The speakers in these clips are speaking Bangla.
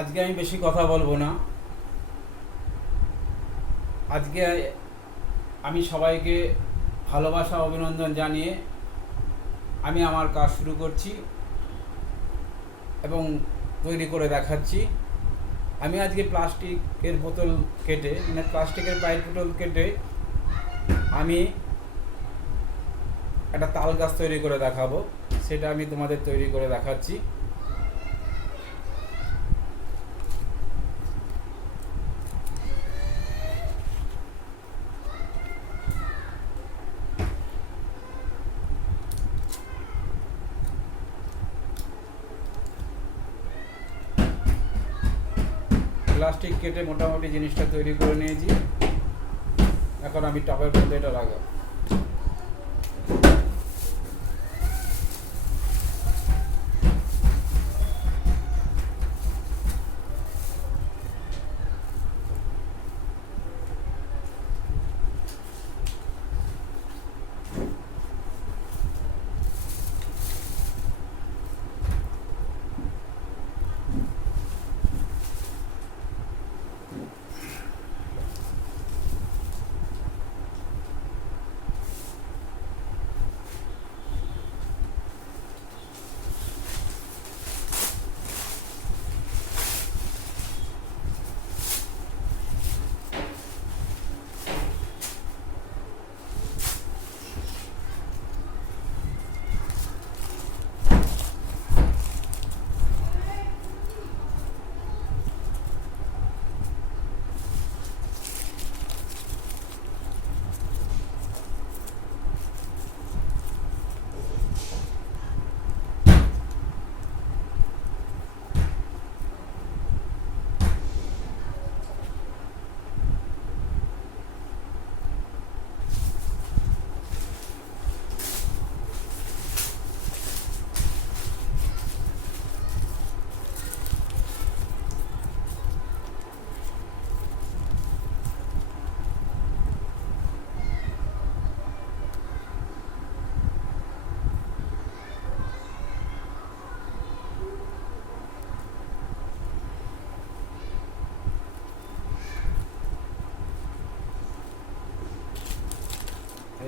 আজকে আমি বেশি কথা বলবো না। আজকে আমি সবাইকে ভালোবাসা অভিনন্দন জানিয়ে আমি আমার কাজ শুরু করছি এবং তৈরি করে দেখাচ্ছি। আমি আজকে প্লাস্টিকের বোতল কেটে মানে প্লাস্টিকের পাইপ বোতল কেটে আমি একটা তাল গাছ তৈরি করে দেখাবো। সেটা আমি তোমাদের তৈরি করে দেখাচ্ছি। প্লাস্টিক কেটে মোটামুটি জিনিসটা তৈরি করে নিয়েছি। এখন আমি টবের মধ্যে এটা লাগাবো।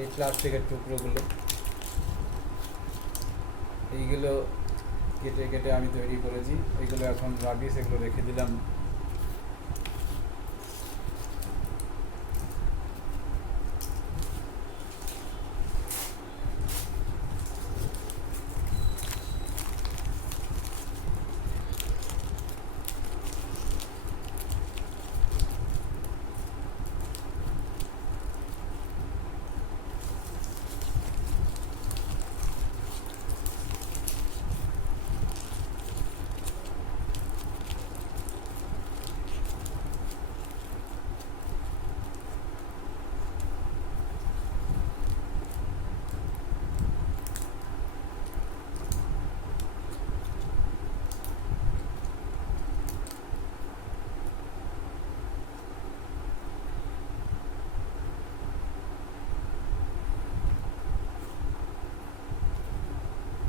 এই প্লাস্টিকের টুকরোগুলো এইগুলো কেটে কেটে আমি তৈরি করেছি। এইগুলো এখন রাবিশ, এগুলো রেখে দিলাম।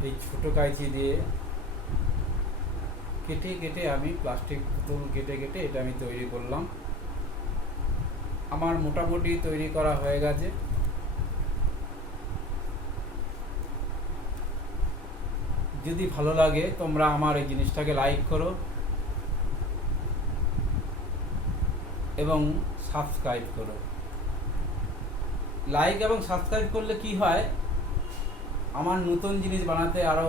এই ছোটো কাঁচি দিয়ে কেটে কেটে আমি প্লাস্টিক বোতল কেটে কেটে এটা আমি তৈরি করলাম। আমার মোটামুটি তৈরি করা হয়ে গেছে। যদি ভালো লাগে তোমরা আমার এই জিনিসটাকে লাইক করো এবং সাবস্ক্রাইব করো। লাইক এবং সাবস্ক্রাইব করলে কি হয়, আমার নতুন জিনিস বানাতে আরও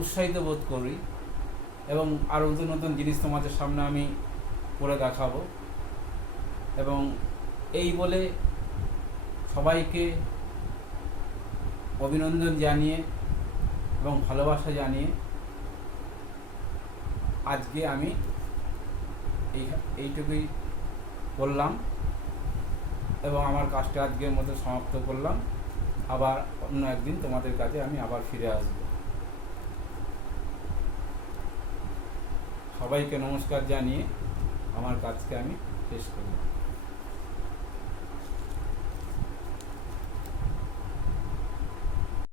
উৎসাহিত বোধ করি এবং আরও নতুন নতুন জিনিস তোমাদের সামনে আমি করে দেখাবো। এবং এই বলে সবাইকে অভিনন্দন জানিয়ে এবং ভালোবাসা জানিয়ে আজকে আমি এইটুকুই বললাম এবং আমার কাজটা আজকের মতো সমাপ্ত করলাম। আবার অন্য একদিন তোমাদের কাছে আমি আবার ফিরে আসব। সবাইকে নমস্কার জানিয়ে আমার কাজকে আমি শেষ করলাম।